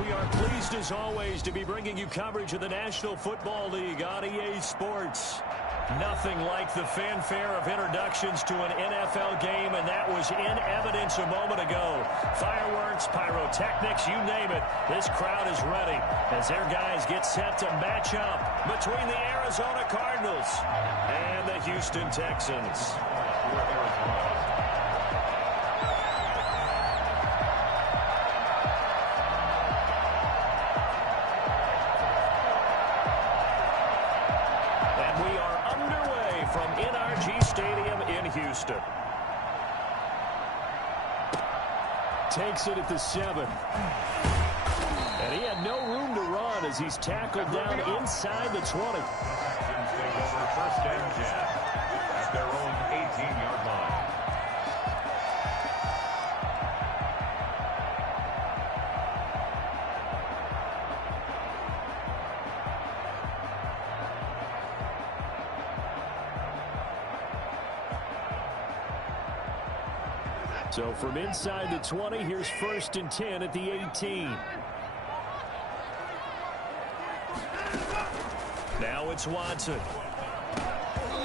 We are pleased as always to be bringing you coverage of the National Football League on EA Sports. Nothing like the fanfare of introductions to an NFL game, and that was in evidence a moment ago. Fireworks, pyrotechnics, you name it. This crowd is ready as their guys get set to match up between the Arizona Cardinals and the Houston Texans. Houston. Takes it at the 7. And he had no room to run as he's tackled down inside the 20. First and 10 at their own 18-yard line. So from inside the 20, here's 1st and 10 at the 18. Now it's Watson.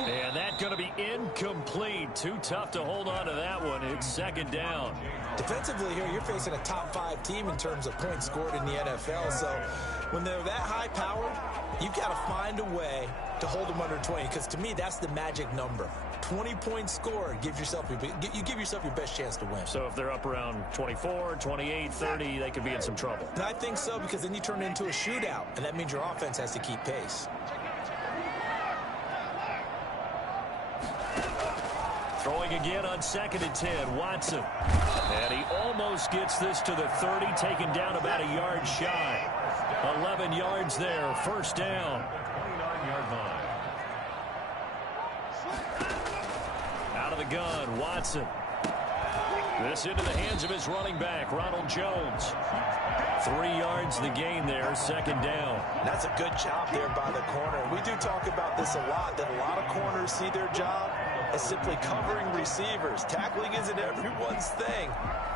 And that's going to be incomplete. Too tough to hold on to that one. It's 2nd down. Defensively here, you're facing a top 5 team in terms of points scored in the NFL. So when they're that high powered, you've got to find a way to hold them under 20. Because to me, that's the magic number. 20 points scored, you give yourself your best chance to win. So if they're up around 24, 28, 30, they could be in some trouble. And I think so, because then you turn it into a shootout, and that means your offense has to keep pace. Throwing again on 2nd and 10, Watson. And he almost gets this to the 30, taken down about a yard shy. 11 yards there, 1st down. 29-yard line. Out of the gun, Watson. This into the hands of his running back, Ronald Jones. 3 yards the gain there, 2nd down. That's a good job there by the corner. We do talk about this a lot, that a lot of corners see their job as simply covering receivers. Tackling isn't everyone's thing.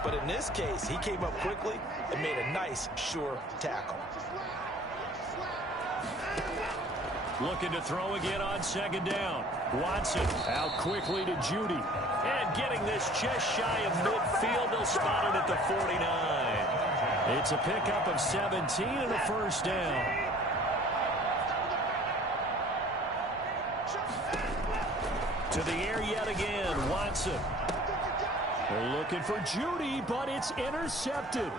But in this case, he came up quickly and made a nice, sure tackle. Looking to throw again on 2nd down. Watson out quickly to Judy. And getting this just shy of midfield. They'll spot it at the 49. It's a pickup of 17 and a 1st down. To the air yet again, Watson. They're looking for Judy, but it's intercepted.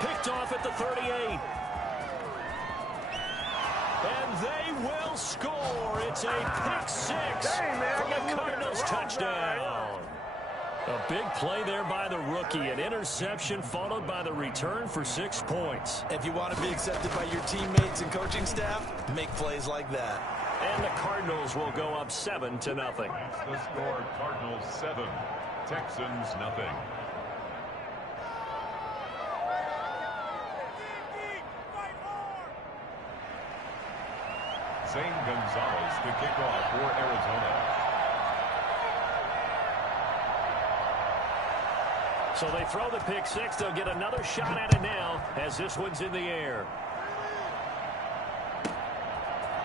Picked off at the 38. And they will score. It's a pick 6 for the Cardinals touchdown. A big play there by the rookie. An interception followed by the return for 6 points. If you want to be accepted by your teammates and coaching staff, make plays like that. And the Cardinals will go up 7-0. The score, Cardinals 7, Texans nothing. Zane Gonzalez to kick off for Arizona. So they throw the pick 6. They'll get another shot at it now as this one's in the air.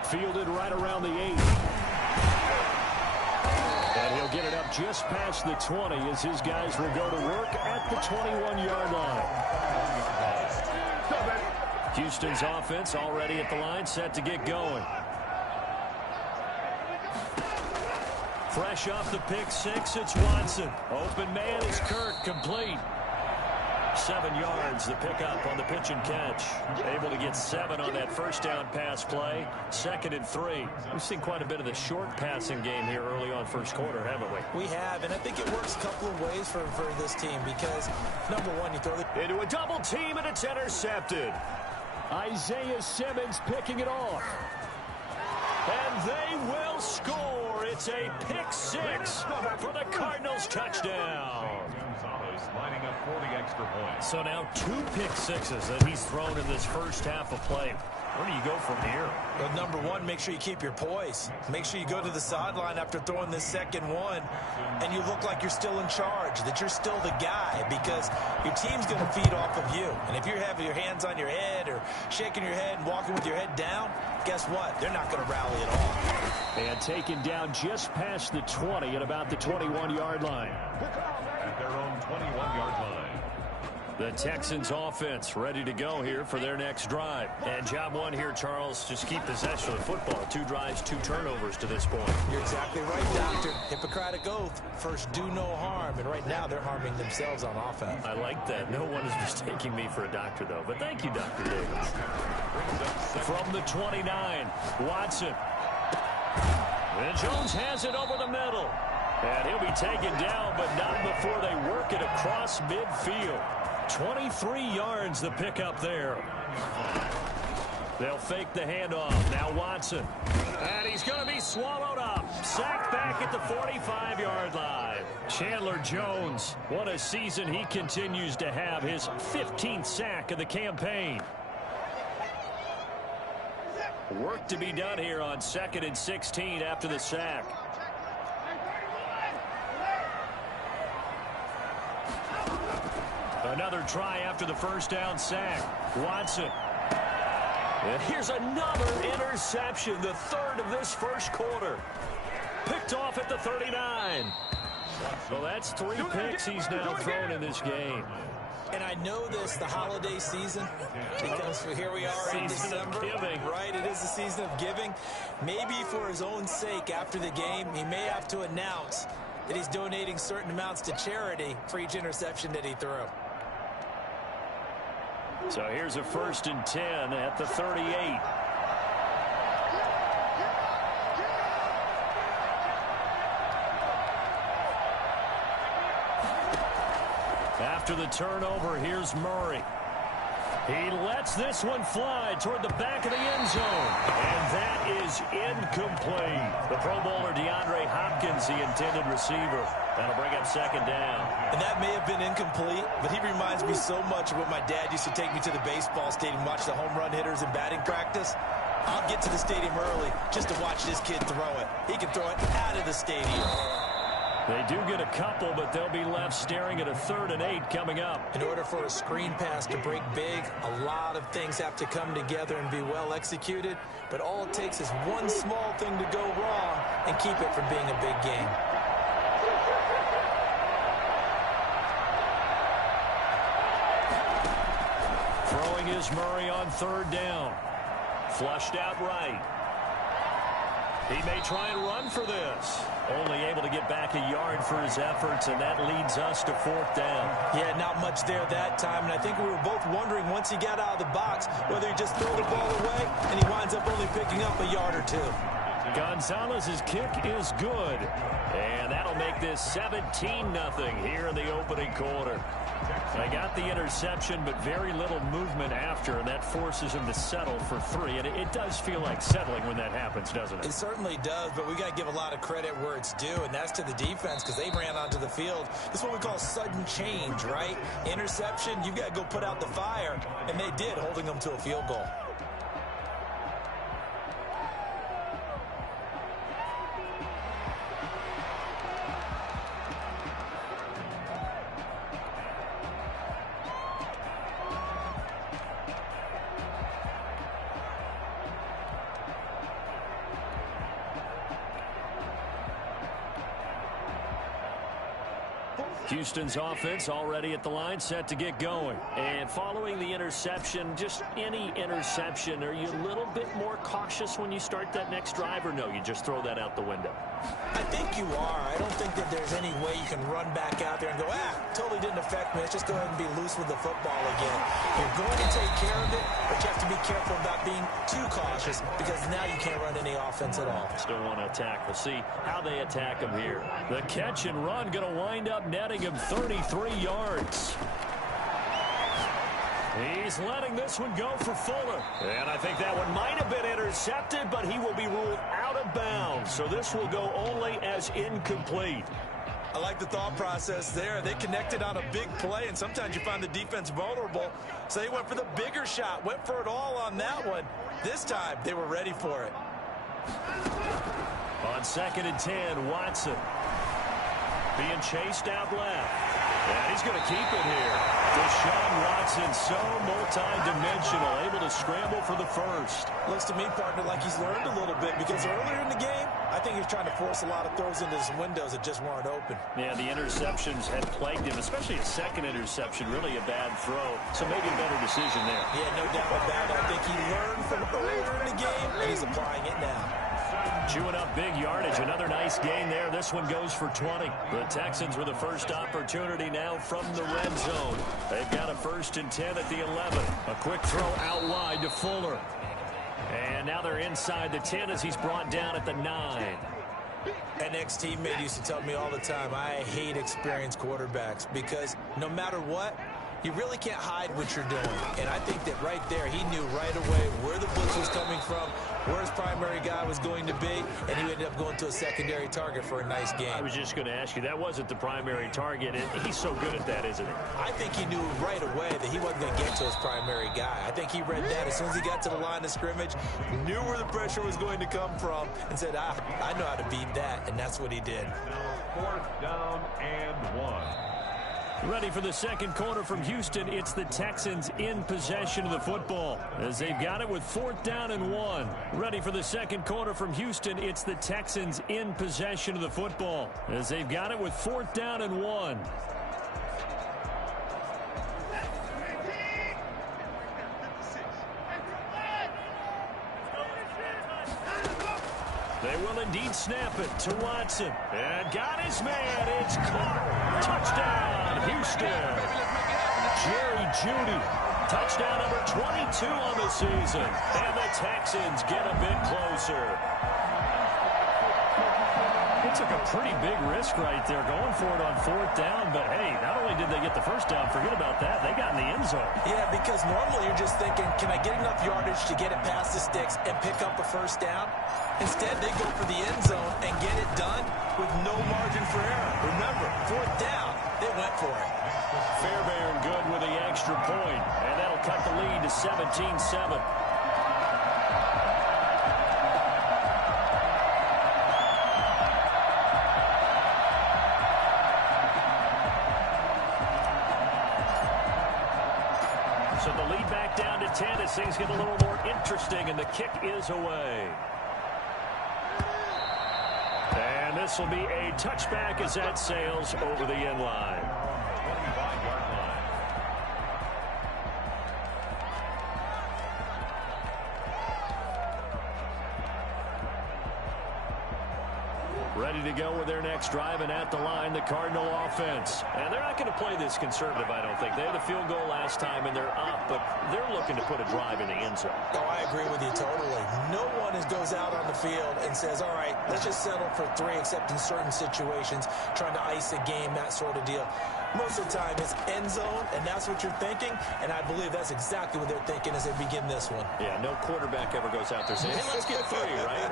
Fielded right around the 8. And he'll get it up just past the 20 as his guys will go to work at the 21-yard line. Houston's offense already at the line, set to get going. Fresh off the pick 6, it's Watson. Open man is Kirk, complete. 7 yards, the pickup on the pitch and catch. Able to get 7 on that 1st down pass play. 2nd and 3. We've seen quite a bit of the short passing game here early on 1st quarter, haven't we? We have, and I think it works a couple of ways for this team because, number one, you throw the... Into a double team, and it's intercepted. Isaiah Simmons picking it off. And they will score. It's a pick 6 for the Cardinals touchdown. Lining up for the extra point. So now 2 pick 6s that he's thrown in this 1st half of play. Where do you go from here? Well, number one, make sure you keep your poise. Make sure you go to the sideline after throwing this second one, and you look like you're still in charge, that you're still the guy, because your team's going to feed off of you. And if you're having your hands on your head or shaking your head and walking with your head down, guess what? They're not going to rally at all. And taken down just past the 20 at about the 21-yard line. At their own 21-yard line. The Texans offense ready to go here for their next drive. And job one here, Charles, just keep possession of the football. 2 drives, 2 turnovers to this point. You're exactly right, Doctor. Hippocratic oath. First, do no harm. And right now, they're harming themselves on offense. I like that. No one is mistaking me for a doctor, though. But thank you, Dr. Davis. From the 29, Watson. And Jones has it over the middle. And he'll be taken down, but not before they work it across midfield. 23 yards the pickup there. They'll fake the handoff. Now Watson. And he's going to be swallowed up. Sacked back at the 45-yard line. Chandler Jones. What a season he continues to have. His 15th sack of the campaign. Work to be done here on 2nd and 16 after the sack. Another try after the first down sack. Watson. And here's another interception, the 3rd of this first quarter. Picked off at the 39. Well, that's 3 picks he's now thrown in this game. And I know this, the holiday season, because here we are in December. Right, it is the season of giving. Maybe for his own sake after the game, he may have to announce that he's donating certain amounts to charity for each interception that he threw. So here's a 1st and 10 at the 38. After the turnover, here's Murray. He lets this one fly toward the back of the end zone. And that is incomplete. The Pro Bowler DeAndre Hopkins, the intended receiver. That'll bring up 2nd down. And that may have been incomplete, but he reminds me so much of when my dad used to take me to the baseball stadium, watch the home run hitters in batting practice. I'll get to the stadium early just to watch this kid throw it. He can throw it out of the stadium. They do get a couple, but they'll be left staring at a 3rd and 8 coming up. In order for a screen pass to break big, a lot of things have to come together and be well executed. But all it takes is one small thing to go wrong and keep it from being a big game. Throwing is Murray on 3rd down. Flushed out right. He may try and run for this. Only able to get back a yard for his efforts, and that leads us to 4th down. Yeah, not much there that time, and I think we were both wondering once he got out of the box whether he just throw the ball away, and he winds up only picking up a yard or 2. Gonzalez's kick is good, and that'll make this 17-0 here in the opening quarter. They got the interception, but very little movement after, and that forces him to settle for 3. And it does feel like settling when that happens, doesn't it? It certainly does, but we got to give a lot of credit where it's due, and that's to the defense because they ran onto the field. This is what we call sudden change, right? Interception, you've got to go put out the fire, and they did, holding them to a field goal. Houston's offense already at the line, set to get going. And following the interception, just any interception, are you a little bit more cautious when you start that next drive, or no, you just throw that out the window? I think you are. I don't think that there's any way you can run back out there and go, totally didn't affect me. Let's just go ahead and be loose with the football again. You're going to take care of it, but you have to be careful about being too cautious because now you can't run any offense at all. Still want to attack. We'll see how they attack him here. The catch and run going to wind up netting him 33 yards. He's letting this one go for Fuller. And I think that one might have been intercepted, but he will be ruled out of bounds. So this will go only as incomplete. I like the thought process there. They connected on a big play, and sometimes you find the defense vulnerable. So they went for the bigger shot, went for it all on that one. This time, they were ready for it. On 2nd and 10, Watson being chased out left. And he's going to keep it here. Deshaun Watson, so multi-dimensional, able to scramble for the first. Looks to me, partner, like he's learned a little bit, because earlier in the game, I think he was trying to force a lot of throws into some windows that just weren't open. Yeah, the interceptions had plagued him, especially a second interception, really a bad throw. So maybe a better decision there. Yeah, no doubt about it. I think he learned from earlier in the game, and he's applying it now. Chewing up big yardage. Another nice gain there. This one goes for 20. The Texans with the first opportunity now from the red zone. They've got a 1st and 10 at the 11. A quick throw out wide to Fuller. And now they're inside the 10 as he's brought down at the 9. An ex-teammate used to tell me all the time, I hate experienced quarterbacks because no matter what, you really can't hide what you're doing. And I think that right there, he knew right away where the blitz was coming from, where his primary guy was going to be, and he ended up going to a secondary target for a nice game. I was just going to ask you, that wasn't the primary target, and he's so good at that, isn't he? I think he knew right away that he wasn't going to get to his primary guy. I think he read that as soon as he got to the line of scrimmage, knew where the pressure was going to come from, and said, I know how to beat that, and that's what he did. 4th down and 1. Ready for the second quarter from Houston. It's the Texans in possession of the football as they've got it with 4th down and 1. Ready for the second quarter from Houston. It's the Texans in possession of the football as they've got it with 4th down and 1. They will indeed snap it to Watson. And got his man. It's caught. Touchdown, Houston. Jerry Jeudy. Touchdown number 22 on the season. And the Texans get a bit closer. He took a pretty big risk right there going for it on 4th down. But, hey, not only did they get the first down, forget about that, they got in the end zone. Yeah, because normally you're just thinking, can I get enough yardage to get it past the sticks and pick up a first down? Instead, they go for the end zone and get it done with no margin for error. Remember, 4th down, they went for it. Fairbairn good with the extra point, and that'll cut the lead to 17-7. So the lead back down to 10 as things get a little more interesting, and the kick is away. And this will be a touchback as that sails over the end line. 25-yard line. Ready to go with their next drive, and at the line, the Cardinal offense. And they're not going to play this conservative, I don't think. They had the field goal last time, and they're up, but they're looking to put a drive in the end zone. Oh, I agree with you totally. No one goes out on the field and says, all right, let's just settle for 3, except in certain situations, trying to ice a game, that sort of deal. Most of the time, it's end zone, and that's what you're thinking, and I believe that's exactly what they're thinking as they begin this one. Yeah, no quarterback ever goes out there saying, hey, let's get 3, right?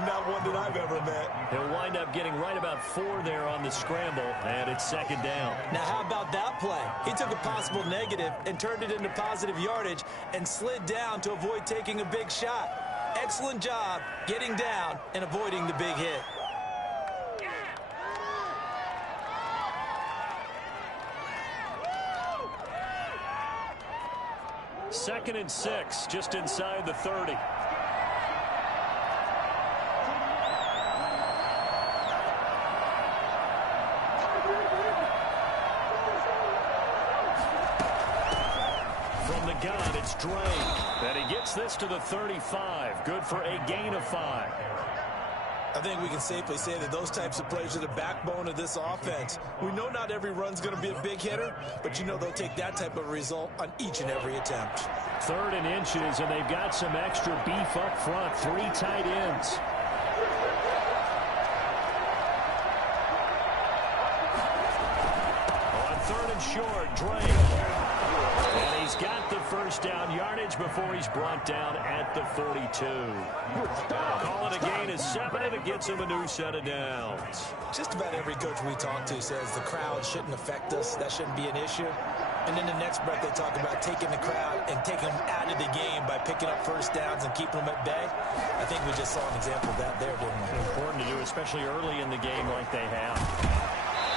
Not one that I've ever met. He'll wind up getting right about 4 there on the scramble, and it's 2nd down. Now, how about that play? He took a possible negative and turned it into positive yardage and slid down to avoid taking a big shot. Excellent job getting down and avoiding the big hit. Second and 6, just inside the 30. From the gun, it's Drake. And he gets this to the 35. Good for a gain of 5. I think we can safely say that those types of plays are the backbone of this offense. We know not every run's going to be a big hitter, but you know they'll take that type of result on each and every attempt. 3rd and inches, and they've got some extra beef up front. 3 tight ends. On 3rd and short, Drake. And he's got the first down yardage before he's brought down at the 42. Call it a gain of 7, and it gets him a new set of downs. Just about every coach we talk to says the crowd shouldn't affect us. That shouldn't be an issue. And then the next breath they talk about taking the crowd and taking them out of the game by picking up first downs and keeping them at bay. I think we just saw an example of that there, didn't we? Important to do, especially early in the game like they have.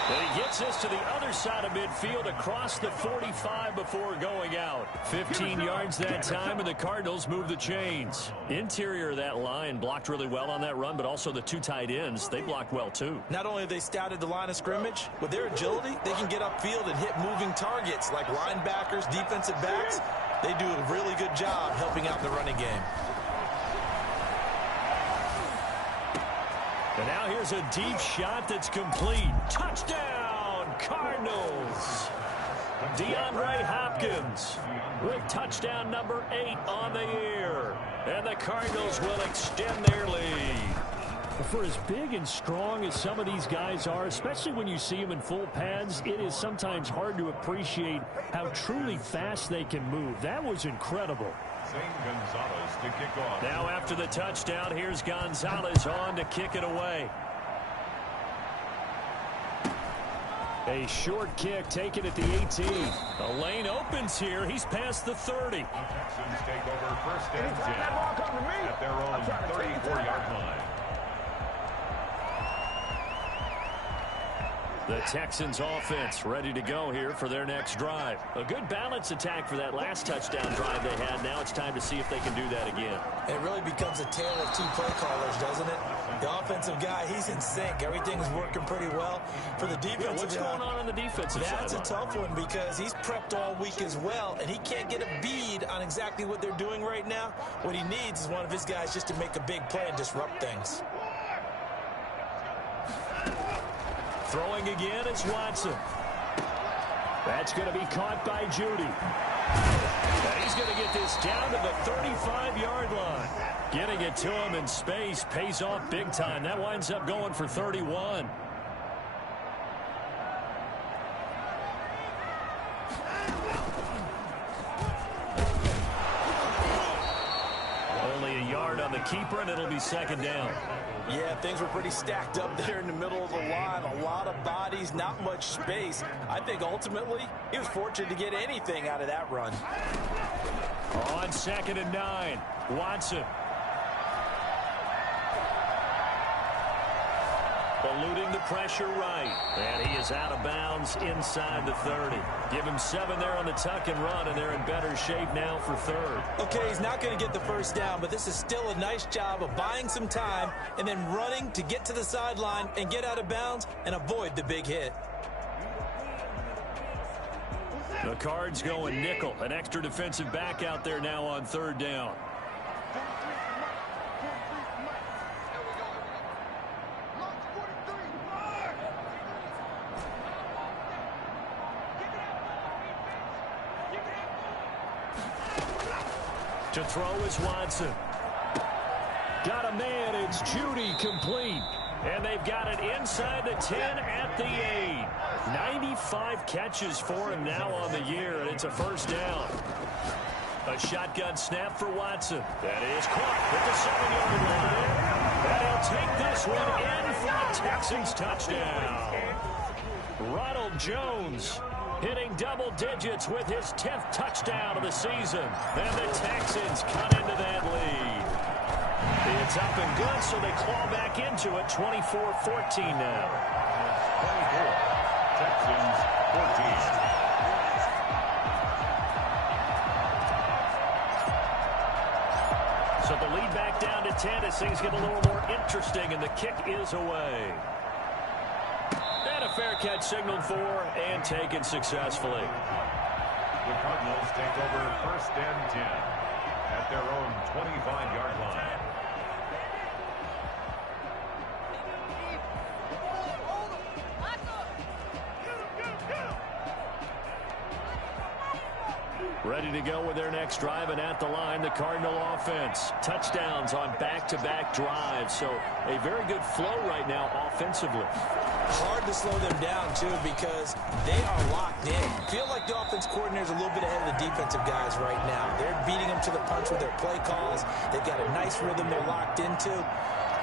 But he gets us to the other side of midfield across the 45 before going out. 15 yards that time, and the Cardinals move the chains. Interior of that line blocked really well on that run, but also the two tight ends, they blocked well too. Not only have they scouted the line of scrimmage, with their agility, they can get upfield and hit moving targets like linebackers, defensive backs. They do a really good job helping out the running game. And now here's a deep shot that's complete. Touchdown, Cardinals. DeAndre Hopkins with touchdown number 8 on the year. And the Cardinals will extend their lead. For as big and strong as some of these guys are, especially when you see them in full pads, it is sometimes hard to appreciate how truly fast they can move. That was incredible. Gonzalez to kick off. Now after the touchdown, here's Gonzalez on to kick it away. A short kick taken at the 18. The lane opens here. He's past the 30. Texans take over first and 10 at their own 34-yard line. The Texans offense ready to go here for their next drive. A good balance attack for that last touchdown drive they had. Now it's time to see if they can do that again. It really becomes a tale of two play callers, doesn't it? The offensive guy, he's in sync. Everything's working pretty well. For the defensive what's going on the defensive side? That's a tough one because he's prepped all week as well, and he can't get a bead on exactly what they're doing right now. What he needs is one of his guys just to make a big play and disrupt things. Throwing again is Watson. That's going to be caught by Judy. And he's going to get this down to the 35-yard line. Getting it to him in space pays off big time. That winds up going for 31. Only a yard on the keeper, and it'll be second down. Yeah, things were pretty stacked up there in the middle of the line. A lot of bodies, not much space. I think ultimately he was fortunate to get anything out of that run. On 2nd and 9, Watson. Eluding the pressure right. And he is out of bounds inside the 30. Give him 7 there on the tuck and run, and they're in better shape now for 3rd. Okay, he's not going to get the first down, but this is still a nice job of buying some time and then running to get to the sideline and get out of bounds and avoid the big hit. The Cards going nickel. An extra defensive back out there now on 3rd down. To throw is Watson. Got a man, it's Judy, complete. And they've got it inside the 10 at the 8. 95 catches for him now on the year, and it's a first down. A shotgun snap for Watson. That is caught at the 7-yard line. And he'll take this one in for a Texans touchdown. Ronald Jones hitting double digits with his 10th touchdown of the season. And the Texans cut into that lead. It's up and good, so they claw back into it. 24-14 now. 24. Texans 14. So the lead back down to 10 as things get a little more interesting, and the kick is away. And a fair catch signaled for and taken successfully. The Cardinals take over first and 10 at their own 25-yard line. Ready to go with their next drive, and at the line, the Cardinal offense. Touchdowns on back-to-back drives, so a very good flow right now offensively. Hard to slow them down, too, because they are locked in. Feel like the offense coordinator is a little bit ahead of the defensive guys right now. They're beating them to the punch with their play calls. They've got a nice rhythm they're locked into.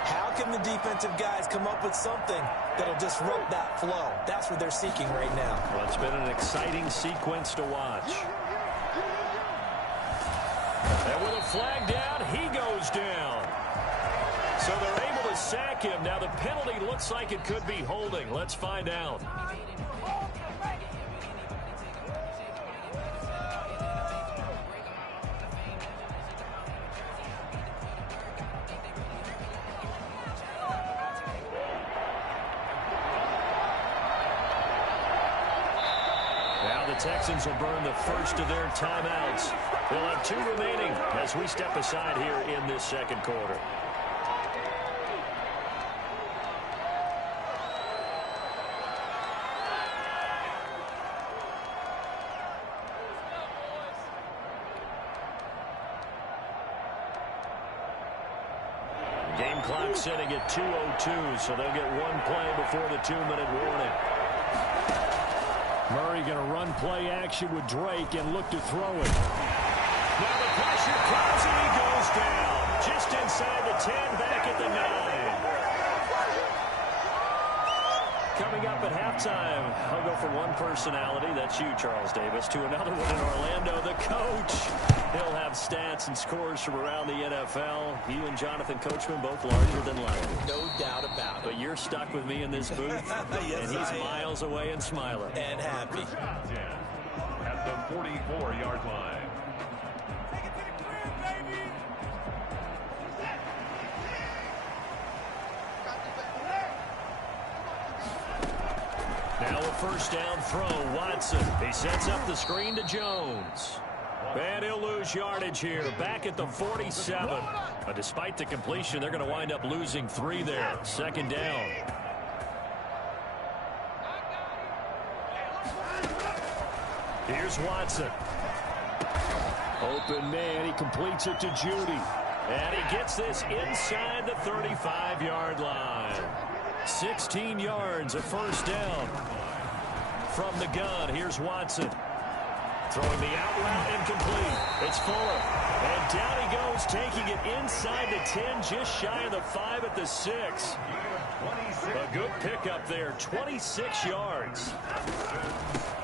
How can the defensive guys come up with something that'll disrupt that flow? That's what they're seeking right now. Well, it's been an exciting sequence to watch. And with a flag down, he goes down. So they're able to sack him. Now the penalty looks like it could be holding. Let's find out. Now the Texans will burn the first of their timeouts. They'll have 2 remaining as we step aside here in this second quarter. Game clock sitting at 2:02, so they'll get 1 play before the 2-minute warning. Murray going to run play action with Drake and look to throw it. Now the pressure comes and he goes down. Just inside the 10, back at the 9. Coming up at halftime, I'll go from one personality, that's you, Charles Davis, to another one in Orlando, the coach. He'll have stats and scores from around the NFL. You and Jonathan Coachman both larger than life. No doubt about it. But you're stuck with me in this booth, Yes, and he's miles away and smiling. And happy. At the 44-yard line. Now a first down throw, Watson. He sets up the screen to Jones. And he'll lose yardage here, back at the 47. But despite the completion, they're going to wind up losing 3 there. Second down. Here's Watson. Open man, he completes it to Judy. And he gets this inside the 35-yard line. 16 yards, a first down. From the gun, here's Watson. Throwing the out route incomplete. It's Fuller. And down he goes, taking it inside the 10, just shy of the 5 at the 6. A good pickup there, 26 yards.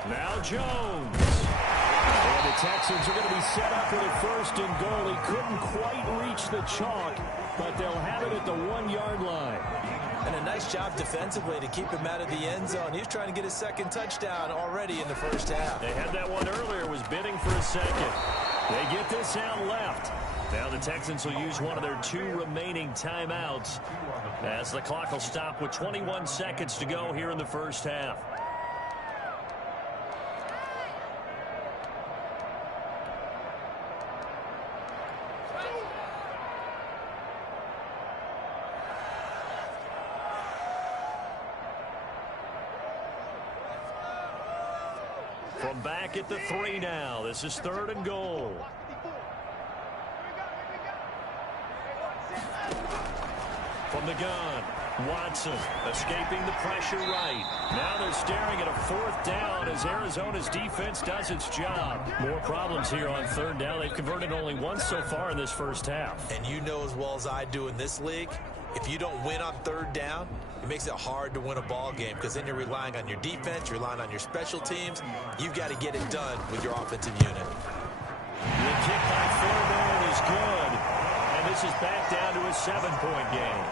Now Jones. And the Texans are going to be set up with a first and goal. He couldn't quite reach the chalk, but they'll have it at the 1-yard line. And a nice job defensively to keep him out of the end zone. He's trying to get his second touchdown already in the first half. They had that one earlier, was bidding for a second. They get this out left. Now the Texans will use one of their 2 remaining timeouts as the clock will stop with 21 seconds to go here in the first half. From back at the 3 now. This is 3rd and goal. From the gun, Watson escaping the pressure right. Now they're staring at a 4th down as Arizona's defense does its job. More problems here on 3rd down. They've converted only once so far in this first half. And you know as well as I do in this league, if you don't win on 3rd down, it makes it hard to win a ball game because then you're relying on your defense, you're relying on your special teams. You've got to get it done with your offensive unit. The kick by Fairbairn is good. And this is back down to a 7-point game.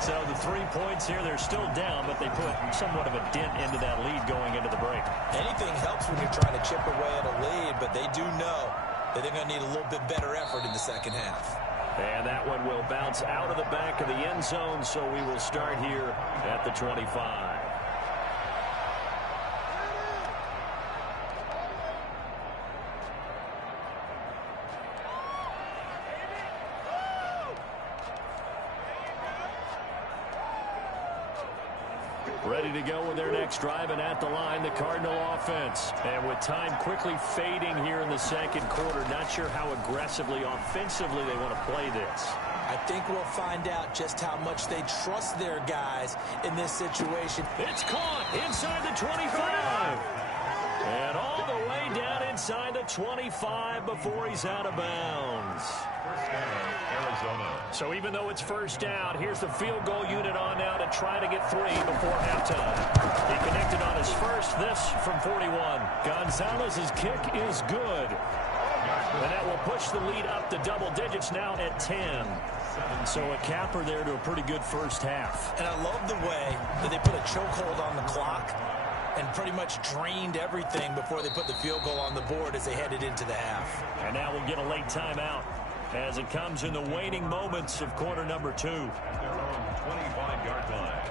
So the 3 points here, they're still down, but they put somewhat of a dent into that lead going into the break. Anything helps when you're trying to chip away at a lead, but they do know that they're going to need a little bit better effort in the second half. And that one will bounce out of the back of the end zone, so we will start here at the 25. Ready to go with their next drive, and at the line, the Cardinal offense. And with time quickly fading here in the second quarter, not sure how aggressively, offensively they want to play this. I think we'll find out just how much they trust their guys in this situation. It's caught inside the 25. And all the way down inside the 25 before he's out of bounds. First down, Arizona. So even though it's first down, here's the field goal unit on now to try to get 3 before halftime. He connected on his first, this from 41. Gonzalez's kick is good. And that will push the lead up to double digits now at 10. So a capper there to a pretty good first half. And I love the way that they put a chokehold on the clock and pretty much drained everything before they put the field goal on the board as they headed into the half. And now we'll get a late timeout as it comes in the waning moments of quarter number 2. At their own 25-yard line.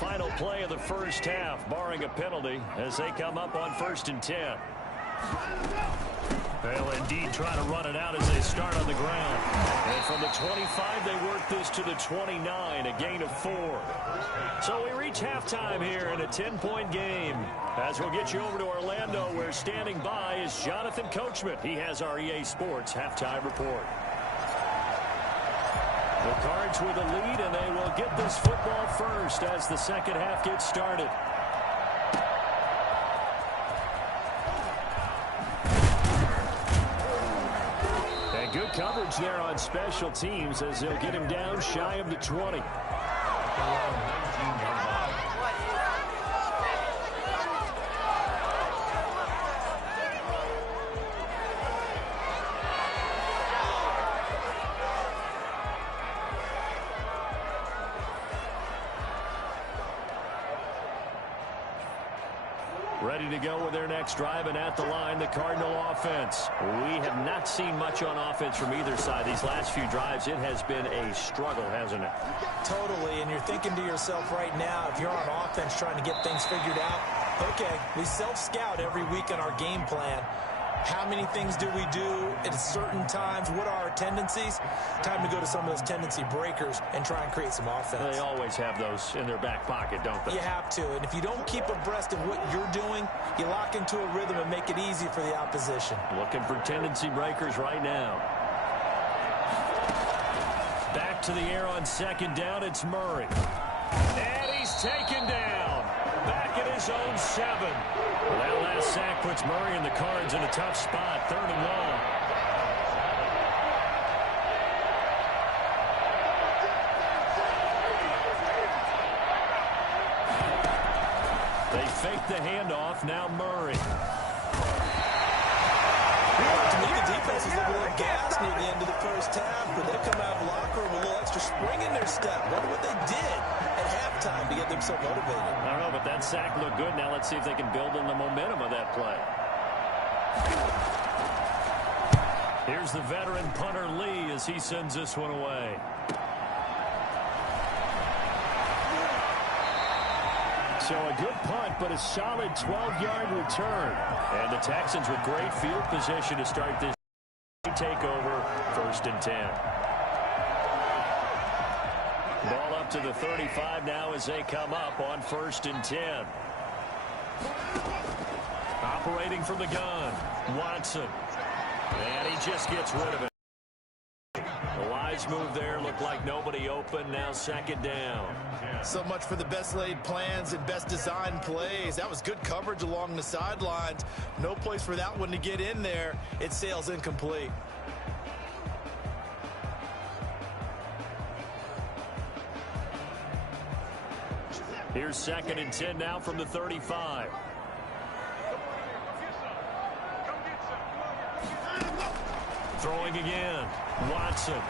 Final play of the first half, barring a penalty, as they come up on 1st and 10. They'll indeed try to run it out as they start on the ground. And from the 25, they work this to the 29, a gain of 4. So we reach halftime here in a 10-point game. As we'll get you over to Orlando, where standing by is Jonathan Coachman. He has our EA Sports halftime report. The Cards with a lead, and they will get this football first as the second half gets started. Good coverage there on special teams as they'll get him down shy of the 20. Ready to go with their next drive, and at the line, the Cardinal offense. We have not seen much on offense from either side. These last few drives, it has been a struggle, hasn't it? Totally, and you're thinking to yourself right now, if you're on offense trying to get things figured out, okay, we self-scout every week in our game plan. How many things do we do at certain times? What are our tendencies? Time to go to some of those tendency breakers and try and create some offense. They always have those in their back pocket, don't they? You have to. And if you don't keep abreast of what you're doing, you lock into a rhythm and make it easy for the opposition. Looking for tendency breakers right now. Back to the air on second down. It's Murray. And he's taken down. Back at his own 7. Well, that last sack puts Murray and the Cards in a tough spot. 3rd and long. They fake the handoff. Now Murray. To me, the defense is a little gas near the end of the first half, but they come out of the locker room with a little extra spring in their step. Wonder what they did at halftime to get them so motivated. I don't know, but that sack looked good. Now let's see if they can build on the momentum of that play. Here's the veteran punter Lee as he sends this one away. So a good punt, but a solid 12-yard return. And the Texans with great field position to start this takeover, 1st and 10. Ball up to the 35 now as they come up on 1st and 10. Operating from the gun, Watson. And he just gets rid of it. The wise move there, looked like nobody open. Now 2nd down. So much for the best laid plans and best designed plays. That was good coverage along the sidelines. No place for that one to get in there. It sails incomplete. Here's 2nd and 10 now from the 35. Throwing again. Watson.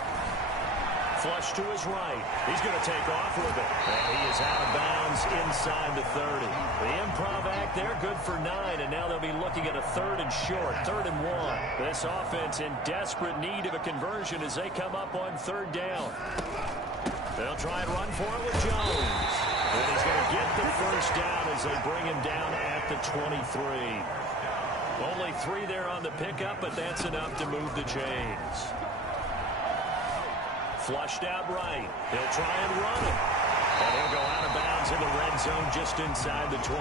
Flush to his right. He's going to take off with it. And he is out of bounds inside the 30. The improv act there, good for 9. And now they'll be looking at a 3rd and short, 3rd and 1. This offense in desperate need of a conversion as they come up on 3rd down. They'll try and run for it with Jones. And he's going to get the first down as they bring him down at the 23. Only 3 there on the pickup, but that's enough to move the chains. Flushed out right. He'll try and run it. And he'll go out of bounds in the red zone just inside the 20.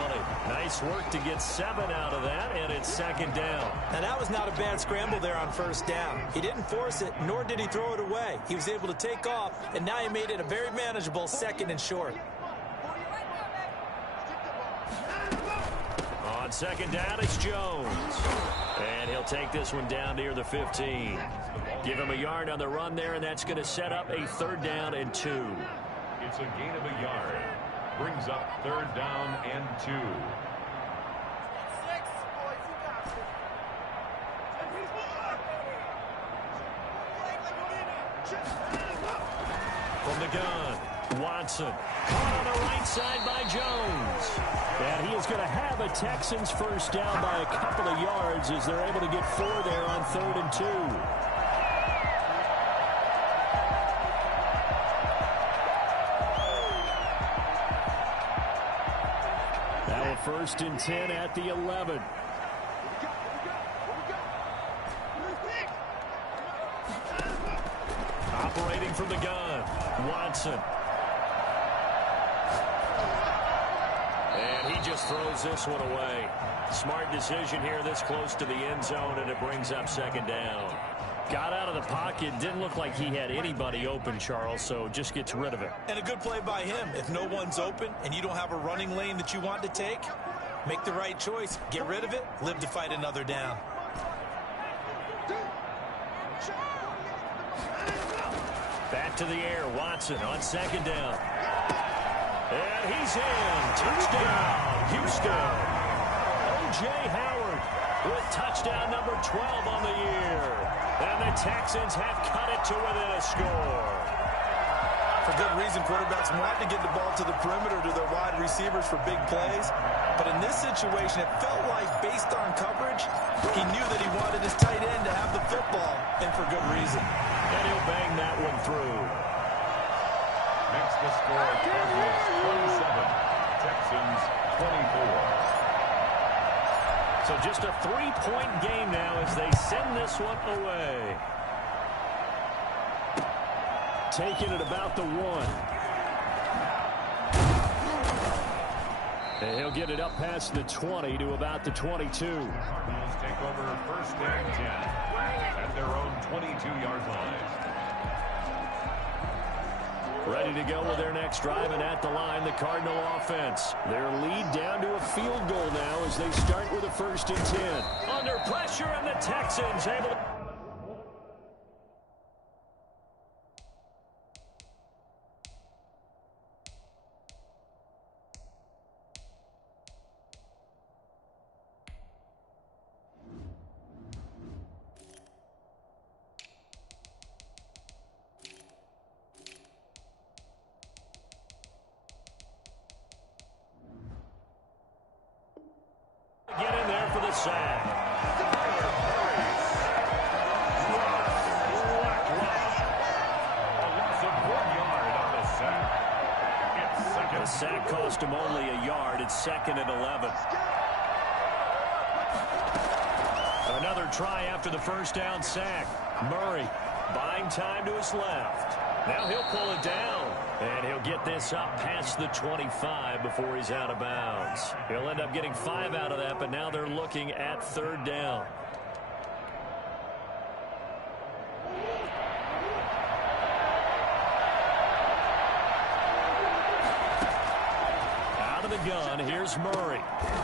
Nice work to get 7 out of that, and it's second down. And that was not a bad scramble there on first down. He didn't force it, nor did he throw it away. He was able to take off, and now he made it a very manageable 2nd and short. On second down, it's Jones. And he'll take this one down near the 15. Give him a yard on the run there, and that's going to set up a 3rd down and 2. It's a gain of a yard. Brings up 3rd down and 2. From the gun, Watson. Caught on the right side by Jones. And he is going to have a Texans first down by a couple of yards as they're able to get 4 there on 3rd and 2. Now a 1st and 10 at the 11. Operating from the gun, Watson. And he just throws this one away. Smart decision here this close to the end zone, and it brings up 2nd down. Got out of the pocket. Didn't look like he had anybody open, Charles, so just gets rid of it. And a good play by him. If no one's open and you don't have a running lane that you want to take, make the right choice. Get rid of it. Live to fight another down. Back to the air, Watson on 2nd down. And he's in. Touchdown, Houston. O.J. Howard with touchdown number 12 on the year. And the Texans have cut it to within a score. For good reason, quarterbacks want to get the ball to the perimeter to their wide receivers for big plays. But in this situation, it felt like, based on coverage, he knew that he wanted his tight end to have the football, and for good reason. And he'll bang that one through. Makes the score Cardinals 27, Texans 24. So just a 3-point game now as they send this one away. Taking it about the 1. And he'll get it up past the 20 to about the 22. Cardinals take over 1st and 10 at their own 22-yard line. Ready to go with their next drive, and at the line, the Cardinal offense. Their lead down to a field goal now as they start with a 1st and 10. Under pressure, and the Texans able to... get in there for the sack. A loss of 1 yard on the sack. It's second. The sack cost him only a yard. It's 2nd and 11. Another try after the first down sack. Murray buying time to his left. Now he'll pull it down. And he'll get this up past the 25 before he's out of bounds. He'll end up getting 5 out of that, but now they're looking at 3rd down. Out of the gun, here's Murray.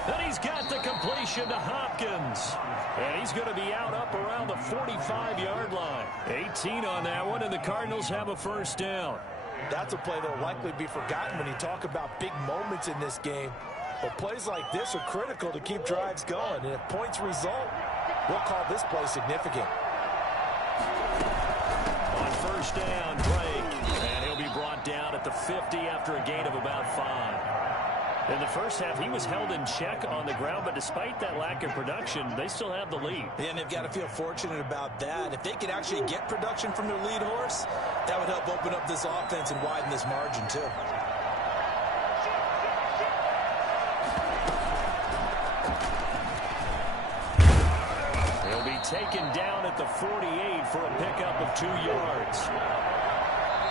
Then he's got the completion to Hopkins. And he's going to be out up around the 45-yard line. 18 on that one, and the Cardinals have a 1st down. That's a play that will likely be forgotten when you talk about big moments in this game. But plays like this are critical to keep drives going. And if points result, we'll call this play significant. On 1st down, Drake. And he'll be brought down at the 50 after a gain of about 5. In the first half, he was held in check on the ground, but despite that lack of production, they still have the lead. And they've got to feel fortunate about that. If they could actually get production from their lead horse, that would help open up this offense and widen this margin, too. He'll be taken down at the 48 for a pickup of 2 yards.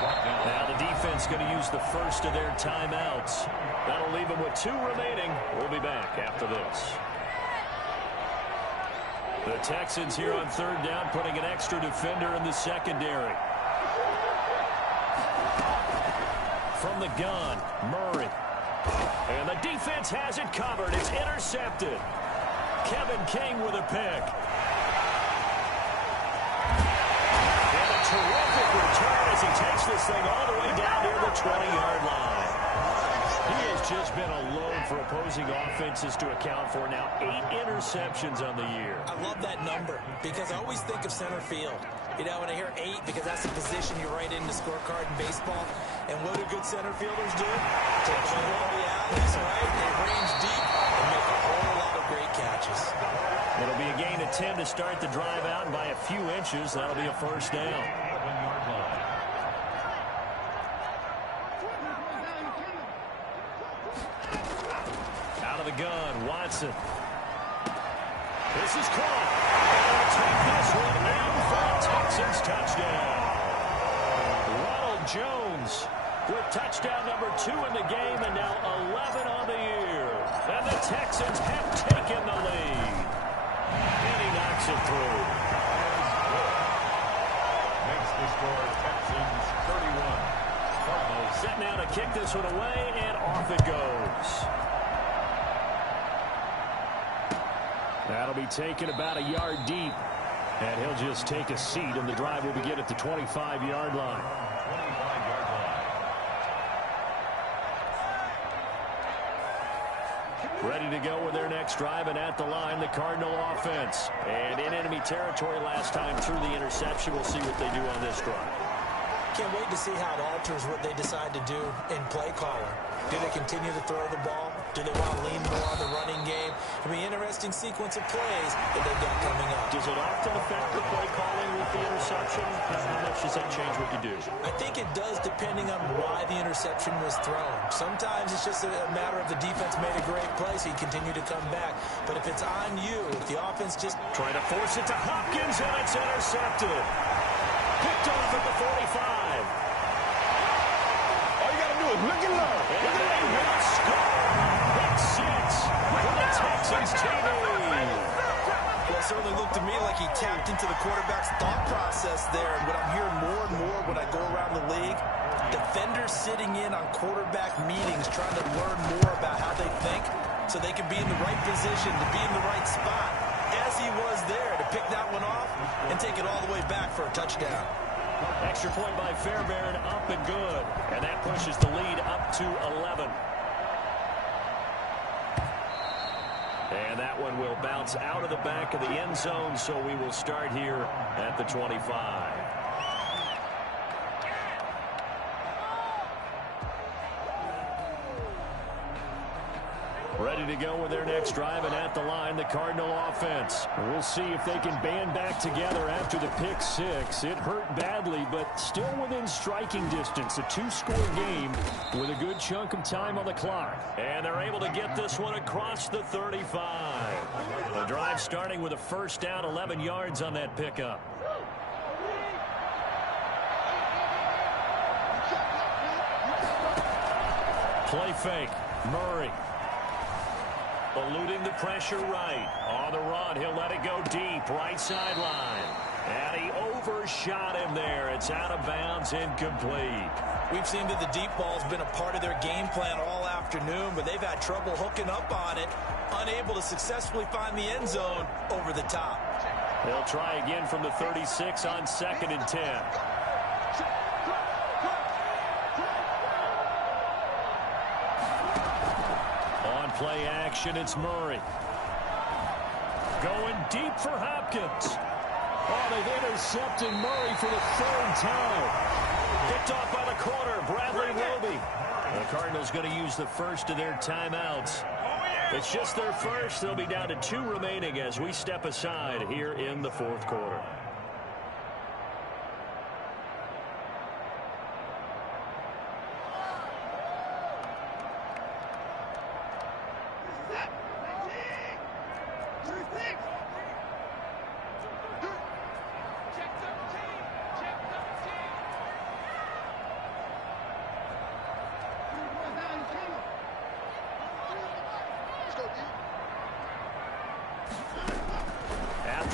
Now the defense going to use the first of their timeouts. That'll leave them with 2 remaining. We'll be back after this. The Texans here on 3rd down, putting an extra defender in the secondary. From the gun, Murray. And the defense has it covered. It's intercepted. Kevin King with a pick. And a terrific return as he takes this thing all the way down near the 20-yard line. He has just been a load for opposing offenses to account for. Now 8 interceptions on the year. I love that number because I always think of center field. You know, when I hear 8, because that's the position you write in the scorecard in baseball. And what do good center fielders do? Take the ball all the alleys, right? They range deep and make a whole lot of great catches. It'll be a gain of 10 to start the drive out, and by a few inches, that'll be a first down. Out of the gun, Watson. This is caught. They'll take this one in for a Texans touchdown. Ronald Jones with touchdown number 2 in the game, and now 11 on the year. And the Texans have taken the lead. And he knocks it through. Makes the score Texans 31. Cardinals set now to kick this one away, and off it goes. That'll be taken about a yard deep. And he'll just take a seat, and the drive will begin at the 25-yard line. 25-yard line. Ready to go with their next drive, and at the line, the Cardinal offense. And in enemy territory last time through the interception. We'll see what they do on this drive. Can't wait to see how it alters what they decide to do in play calling. Do they continue to throw the ball? Do they want to lean more on the running game? It'll be an interesting sequence of plays that they've got coming up. Does it often affect the play calling with the interception? How much does that change what you do? I think it does, depending on why the interception was thrown. Sometimes it's just a matter of the defense made a great play, so you continue to come back. But if it's on you, if the offense just... Trying to force it to Hopkins, and it's intercepted. Picked off at the 45. All you got to do is look and learn. And they will score. Pick 6 for the Texans TV. Well, it certainly looked to me like he tapped into the quarterback's thought process there. And what I'm hearing more and more when I go around the league, defenders sitting in on quarterback meetings trying to learn more about how they think so they can be in the right position to be in the right spot, as he was there to pick that one off and take it all the way back for a touchdown. Extra point by Fairbairn, up and good. And that pushes the lead up to 11. And that one will bounce out of the back of the end zone, so we will start here at the 25. Ready to go with their next drive, and at the line, the Cardinal offense. We'll see if they can band back together after the pick 6. It hurt badly, but still within striking distance. A 2-score game with a good chunk of time on the clock. And they're able to get this one across the 35. The drive starting with a first down, 11 yards on that pickup. Play fake. Murray. Eluding the pressure right. On the run, he'll let it go deep. Right sideline. And he overshot him there. It's out of bounds, incomplete. We've seen that the deep ball's been a part of their game plan all afternoon, but they've had trouble hooking up on it. Unable to successfully find the end zone over the top. They'll try again from the 36 on 2nd and 10. Play action, it's Murray. Going deep for Hopkins. Oh, they've intercepted Murray for the 3rd time. Picked off by the corner, Bradley Roby. The Cardinals going to use the first of their timeouts. It's just their first. They'll be down to 2 remaining as we step aside here in the 4th quarter.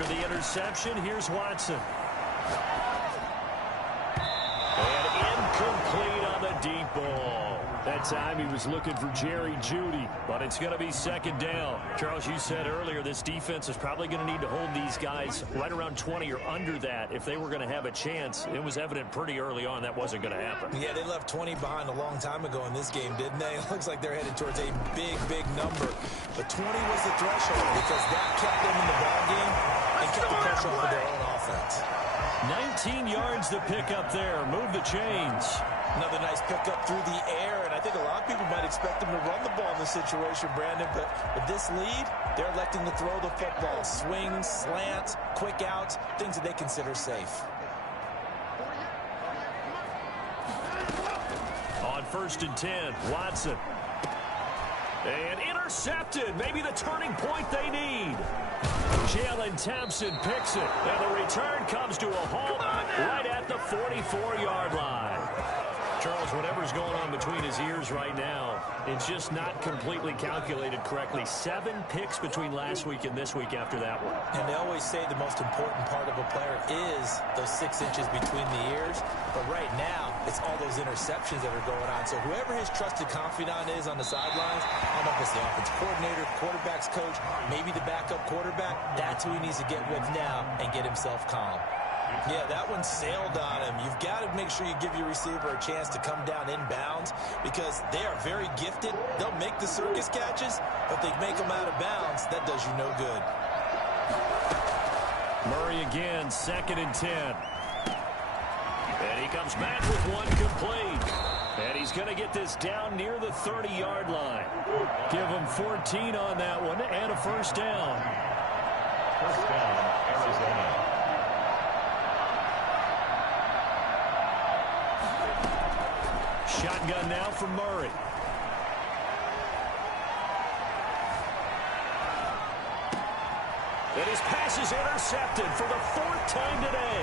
After the interception, here's Watson. And incomplete on the deep ball. That time he was looking for Jerry Jeudy, but it's going to be second down. Charles, you said earlier this defense is probably going to need to hold these guys right around 20 or under that if they were going to have a chance. It was evident pretty early on that wasn't going to happen. Yeah, they left 20 behind a long time ago in this game, didn't they? It looks like they're headed towards a big, big number. But 20 was the threshold because that kept them in the ball game and kept the pressure off of their own offense. 19 yards to pick up there. Move the chains. Another nice pickup through the air, and I think a lot of people might expect them to run the ball in this situation, Brandon, but with this lead, they're electing to throw the football. Swings, slants, quick outs, things that they consider safe. On 1st and 10, Watson. And intercepted. Maybe the turning point they need. Jalen Thompson picks it, and the return comes to a halt right at the 44-yard line. Charles, whatever's going on between his ears right now, it's just not completely calculated correctly. 7 picks between last week and this week after that one. And they always say the most important part of a player is those 6 inches between the ears. But right now, it's all those interceptions that are going on. So whoever his trusted confidant is on the sidelines, I don't know if it's the offensive coordinator, quarterback's coach, maybe the backup quarterback, that's who he needs to get with now and get himself calm. Yeah, that one sailed on him. You've got to make sure you give your receiver a chance to come down inbounds because they are very gifted. They'll make the circus catches, but they make them out of bounds. That does you no good. Murray again, 2nd and 10. And he comes back with one complete. And he's going to get this down near the 30-yard line. Give him 14 on that one and a first down. First down, Arizona. Shotgun now from Murray. And his pass is intercepted for the 4th time today.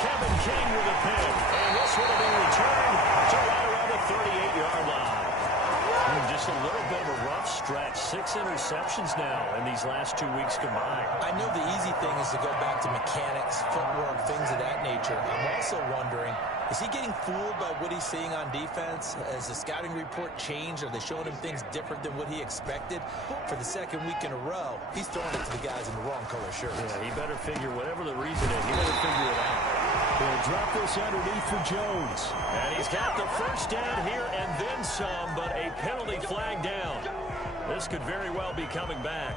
Kevin King with a pick. And this one will be returned to right around the 38-yard line. Just a little bit of a rough stretch. 6 interceptions now in these last 2 weeks combined. I know the easy thing is to go back to mechanics, footwork, things of that nature. I'm also wondering, is he getting fooled by what he's seeing on defense? Has the scouting report changed? Are they showing him things different than what he expected? For the 2nd week in a row, he's throwing it to the guys in the wrong color shirts. Yeah, he better figure whatever the reason is. He better figure it out. He'll drop this underneath for Jones. And he's got the first down here and then some, but a penalty flag down. This could very well be coming back.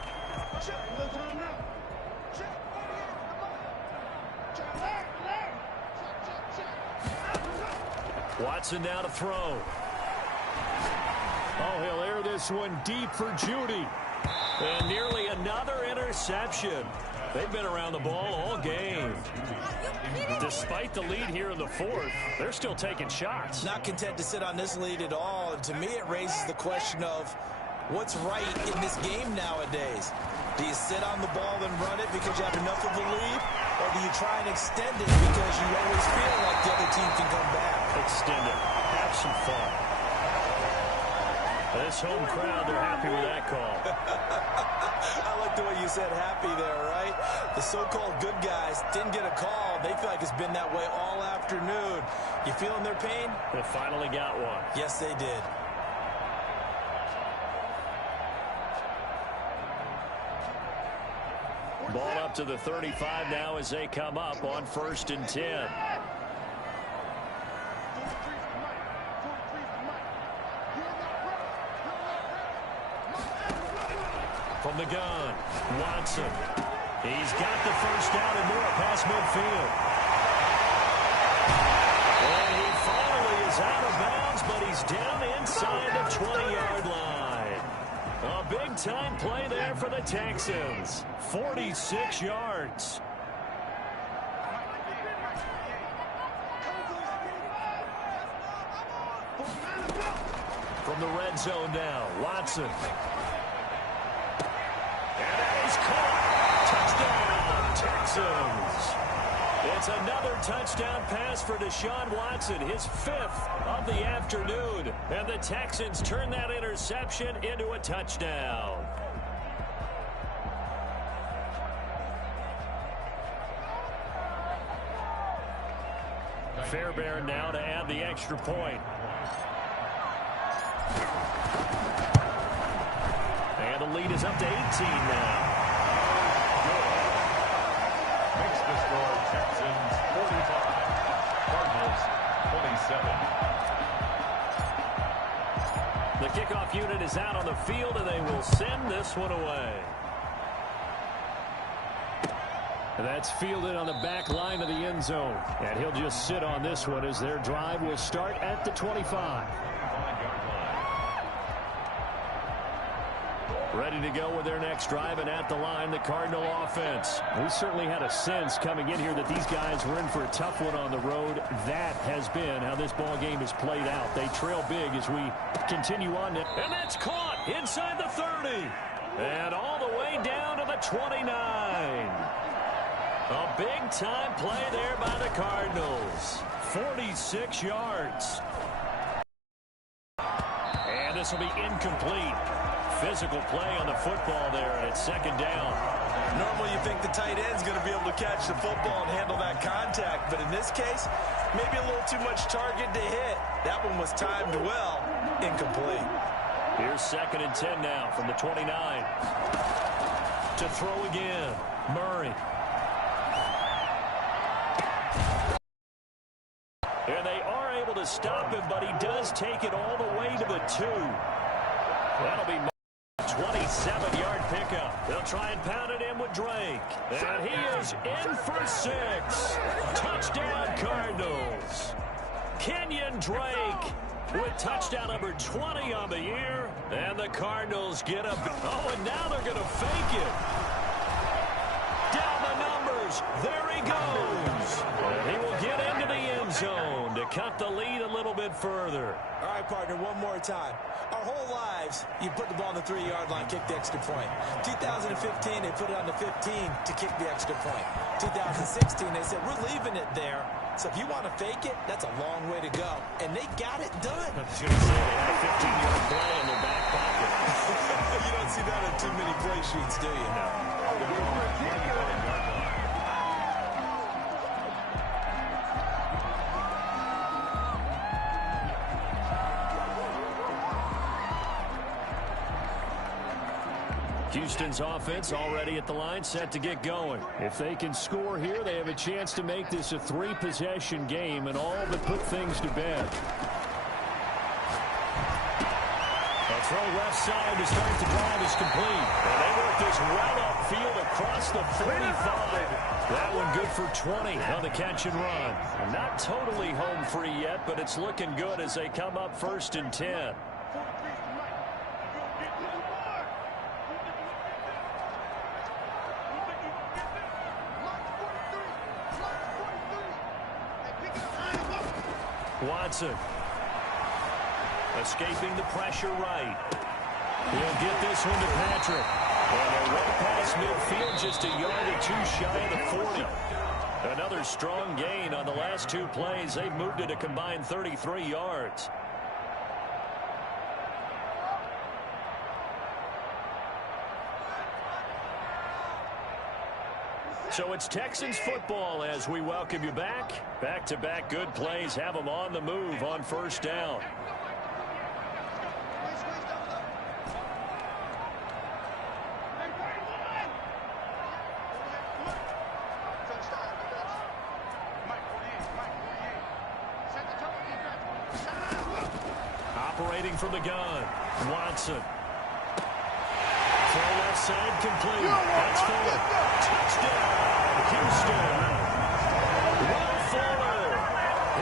Watson now to throw. Oh, he'll air this one deep for Jeudy. And nearly another interception. They've been around the ball all game. Despite the lead here in the 4th, they're still taking shots. Not content to sit on this lead at all. And to me, it raises the question of what's right in this game nowadays. Do you sit on the ball and run it because you have enough of a lead? Or do you try and extend it because you always feel like the other team can come back? Extend it. Have some fun. This home crowd, they're happy with that call. I like the way you said happy there, right? The so-called good guys didn't get a call. They feel like it's been that way all afternoon. You feeling their pain? They finally got one. Yes, they did. Ball up to the 35 now as they come up on 1st and 10. From the gun, Watson. He's got the first down and more past midfield. And he finally is out of bounds, but he's down inside the 20-yard line. A big-time play there for the Texans. 46 yards. From the red zone now, Watson. And that is caught. Touchdown, Texans. It's another touchdown pass for Deshaun Watson, his 5th of the afternoon. And the Texans turn that interception into a touchdown. Fairbairn now to add the extra point. And the lead is up to 18 now. Makes the score Texans 45, Cardinals 27. The kickoff unit is out on the field, and they will send this one away. That's fielded on the back line of the end zone. And he'll just sit on this one as their drive will start at the 25. Ready to go with their next drive, and at the line, the Cardinal offense. We certainly had a sense coming in here that these guys were in for a tough one on the road. That has been how this ball game is played out. They trail big as we continue on. And that's caught inside the 30. And all the way down to the 29. A big-time play there by the Cardinals. 46 yards. And this will be incomplete. Physical play on the football there, and it's second down. Normally you think the tight end's going to be able to catch the football and handle that contact, but in this case, maybe a little too much target to hit. That one was timed well. Incomplete. Here's second and 10 now from the 29. To throw again, Murray. And they are able to stop him, but he does take it all the way to the 2. That'll be 27-yard pickup. They'll try and pound it in with Drake. And he is in for 6. Touchdown, Cardinals. Kenyon Drake with touchdown number 20 on the year. And the Cardinals get a... Oh, and now they're going to fake it. Down the numbers. There he goes. And he will get into the end zone to cut the lead a little bit further. All right, partner, one more time. Our whole lives, you put the ball on the 3-yard line, kick the extra point. 2015, they put it on the 15 to kick the extra point. 2016, they said, we're leaving it there. So if you want to fake it, that's a long way to go. And they got it done. I was going to say, they had a 15-yard play in their back pocket. You don't see that on too many play sheets, do you? No. Houston's offense already at the line, set to get going. If they can score here, they have a chance to make this a 3-possession game and all but put things to bed. A throw left side to start the drive is complete. And they work this well upfield across the 45. That one good for 20 on the catch and run. Not totally home free yet, but it's looking good as they come up 1st and 10. Watson escaping the pressure right. He'll get this one to Patrick. And they're right past midfield, just a yard or 2 shy of the 40. Another strong gain on the last 2 plays. They've moved it a combined 33 yards. So it's Texans football as we welcome you back. Back-to-back good plays have them on the move on 1st down. Operating from the gun, Watson. Throw left side complete. That's full. Touchdown, Houston. Will Fuller,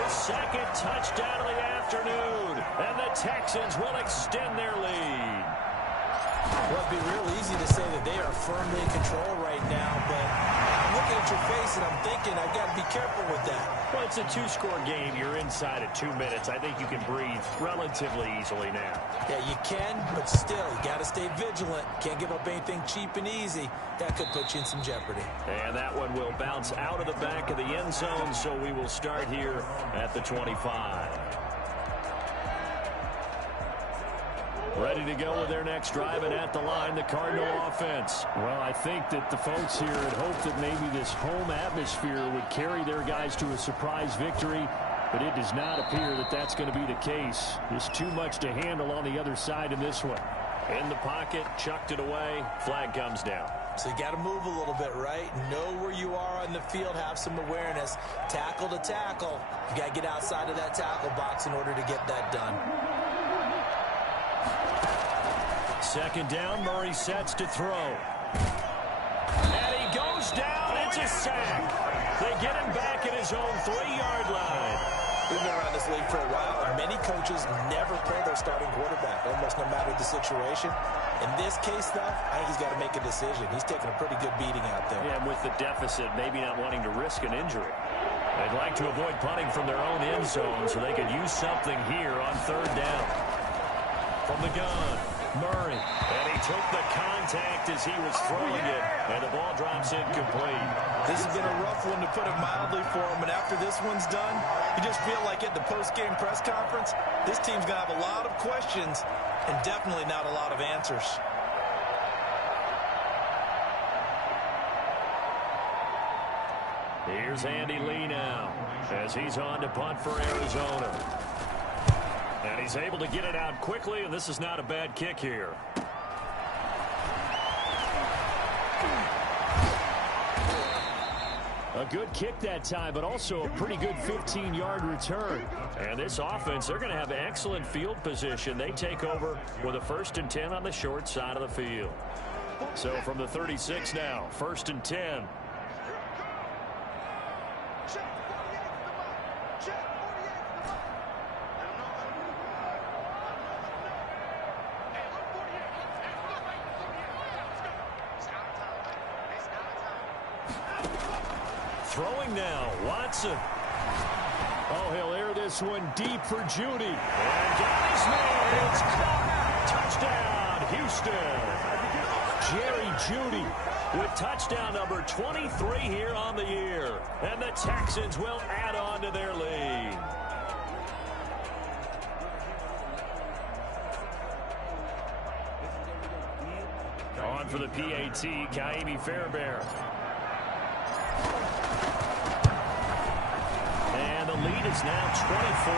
his 2nd touchdown of the afternoon. And the Texans will extend their lead. Well, it'd be real easy to say that they are firmly in control right now, but I'm looking at your face and I'm thinking I've got to be careful with that. Well, it's a 2-score game. You're inside at 2 minutes. I think you can breathe relatively easily now. Yeah, you can, but still, you got to stay vigilant. Can't give up anything cheap and easy. That could put you in some jeopardy. And that one will bounce out of the back of the end zone, so we will start here at the 25. Ready to go with their next drive, and at the line, the Cardinal offense. Well, I think that the folks here had hoped that maybe this home atmosphere would carry their guys to a surprise victory. But it does not appear that that's going to be the case. There's too much to handle on the other side in this one. In the pocket, chucked it away, flag comes down. So you got to move a little bit, right? Know where you are on the field, have some awareness. Tackle to tackle. You got to get outside of that tackle box in order to get that done. Second down, Murray sets to throw. And he goes down. It's a sack. They get him back at his own 3-yard line. We've been around this league for a while, and many coaches never play their starting quarterback, almost no matter the situation. In this case, though, I think he's got to make a decision. He's taking a pretty good beating out there. Yeah, and with the deficit, maybe not wanting to risk an injury. They'd like to avoid punting from their own end zone so they could use something here on third down. From the gun, Murray. And he took the contact as he was throwing it, and the ball drops incomplete. This has been a rough one, to put it mildly, for him, and after this one's done, you just feel like at the post-game press conference, this team's going to have a lot of questions and definitely not a lot of answers. Here's Andy Lee now as he's on to punt for Arizona. And he's able to get it out quickly, and this is not a bad kick here. A good kick that time, but also a pretty good 15-yard return. And this offense, they're going to have excellent field position. They take over with a 1st and 10 on the short side of the field. So from the 36 now, 1st and 10. Throwing now, Watson. Oh, he'll air this one deep for Judy. And got his man. It's caught. Touchdown, Houston. Jerry Judy with touchdown number 23 here on the year. And the Texans will add on to their lead. On for the PAT, Kaimi Fairbairn. And the lead is now 24.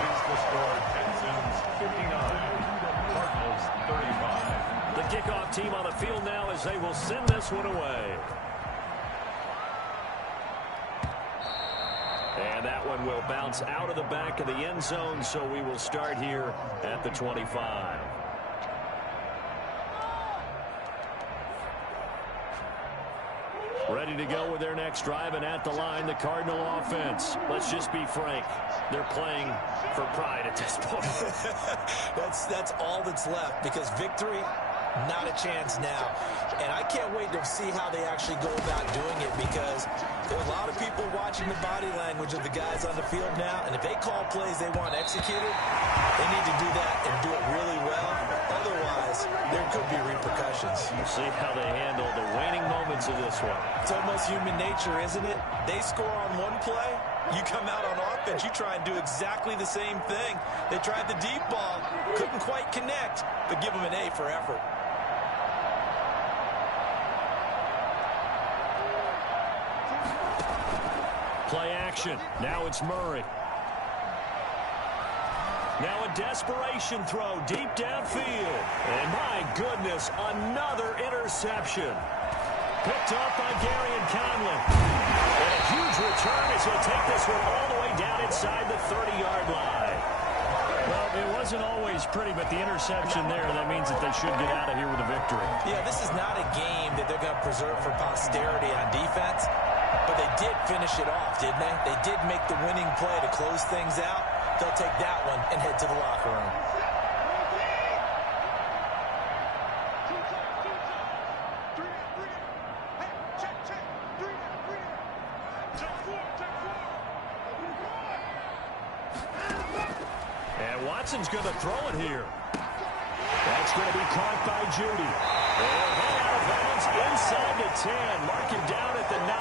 It's the score, Texans 59, Cardinals 35. The kickoff team on the field now as they will send this one away. And that one will bounce out of the back of the end zone, so we will start here at the 25. Ready to go with their next drive, and at the line, the Cardinal offense. Let's just be frank. They're playing for pride at this point. That's all that's left, because victory, not a chance now. And I can't wait to see how they actually go about doing it, because there are a lot of people watching the body language of the guys on the field now, and if they call plays they want executed, they need to do that and do it really well. Otherwise, there could be repercussions. We'll see how they handle the waning moments of this one. It's almost human nature, isn't it? They score on one play, you come out on offense, you try and do exactly the same thing. They tried the deep ball, couldn't quite connect, but give them an A for effort. Play action. Now it's Murray. Now a desperation throw deep downfield. And my goodness, another interception. Picked up by Gary and Conlon. And a huge return as he'll take this one all the way down inside the 30-yard line. Well, it wasn't always pretty, but the interception there, that means that they should get out of here with a victory. Yeah, this is not a game that they're going to preserve for posterity on defense, but they did finish it off, didn't they? They did make the winning play to close things out. They'll take that one and head to the locker room. And Watson's going to throw it here. That's going to be caught by Judy. Out of bounds inside the 10. Mark him down at the 9.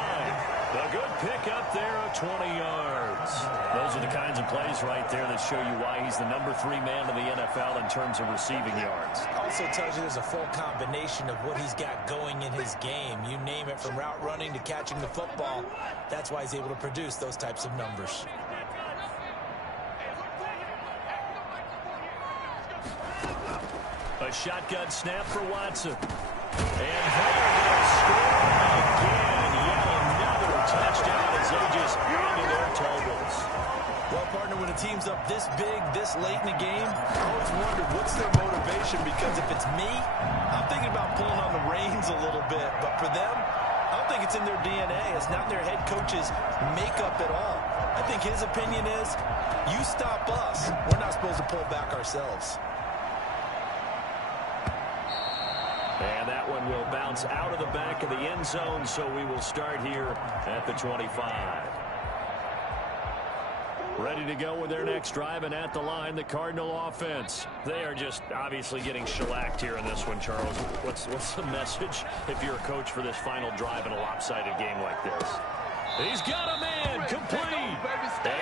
A good pick up there of 20 yards. Those are the kinds of plays right there that show you why he's the number 3 man in the NFL in terms of receiving yards. Also tells you there's a full combination of what he's got going in his game. You name it, from route running to catching the football. That's why he's able to produce those types of numbers. A shotgun snap for Watson. And they'll score again. Yet another touchdown as they just into their totals. Well, partner, when a team's up this big, this late in the game, I always wonder what's their motivation, because if it's me, I'm thinking about pulling on the reins a little bit. But for them, I don't think it's in their DNA. It's not their head coach's makeup at all. I think his opinion is, you stop us, we're not supposed to pull back ourselves. And that one will bounce out of the back of the end zone, so we will start here at the 25. Ready to go with their next drive, and at the line, the Cardinal offense. They are just obviously getting shellacked here in this one, Charles. What's the message if you're a coach for this final drive in a lopsided game like this? He's got a man, complete.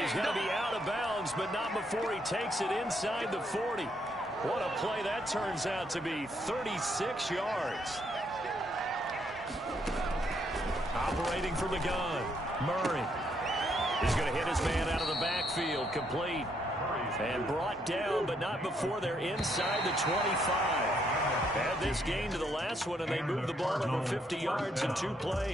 He's going to be out of bounds, but not before he takes it inside the 40. What a play that turns out to be, 36 yards. Operating from the gun, Murray. He's going to hit his man out of the backfield, complete. And brought down, but not before they're inside the 25. Add this gain to the last one, and they move the ball over 50 yards in 2 plays.